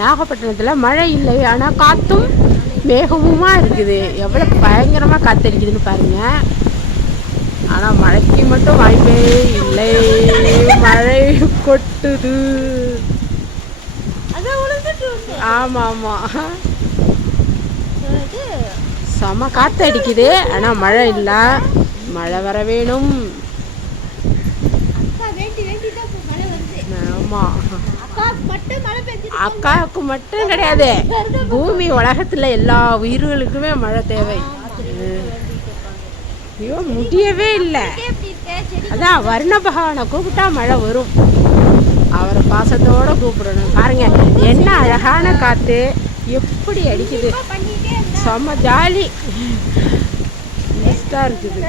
நாகப்பட்டினத்தில் மழை இல்லை, ஆனால் காற்றும் மேகமுமா இருக்குது. எவ்வளோ பயங்கரமாக காற்றடிக்குதுன்னு பாருங்க. ஆனால் மழைக்கு மட்டும் வாய்ப்பே இல்லை. மழை கொட்டுது. ஆமாம் ஆமாம், செம காற்று அடிக்குது, ஆனால் மழை இல்லை. மழை வர வேணும். ஆமாம், அக்காவுக்கு மட்டும் கிடையாது, பூமி உலகத்தில் எல்லா உயிர்களுக்குமே மழை தேவை. ஐயோ முடியவே இல்லை. அதான் வருண பகவானை கூப்பிட்டா மழை வரும். அவரை பாசத்தோடு கூப்பிடணும். பாருங்க என்ன அழகான காற்று எப்படி அடிக்குது. செம்ம ஜாலி பெஸ்ட்டாக இருக்குது.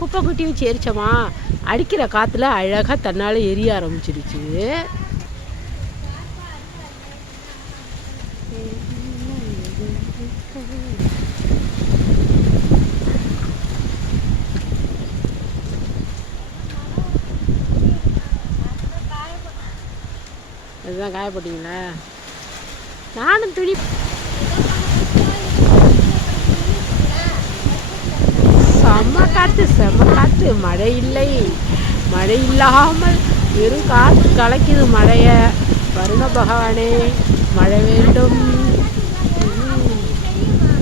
குப்பை குட்டி வச்சு எரிச்சோமா, அடிக்கிற காற்றுல அழகாக தன்னால் எரிய ஆரம்பிச்சிருச்சு. இதுதான் காய போட்டிங்களா? நானும் துணி செம்ம காற்று. மழை இல்லை. மழை இல்லாமல் வெறும் காற்று கலக்குது மழைய. வருண பகவானே மழை வேண்டும்.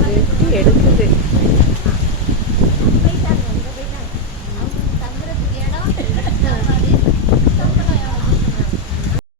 வெட்டி எடுக்குது.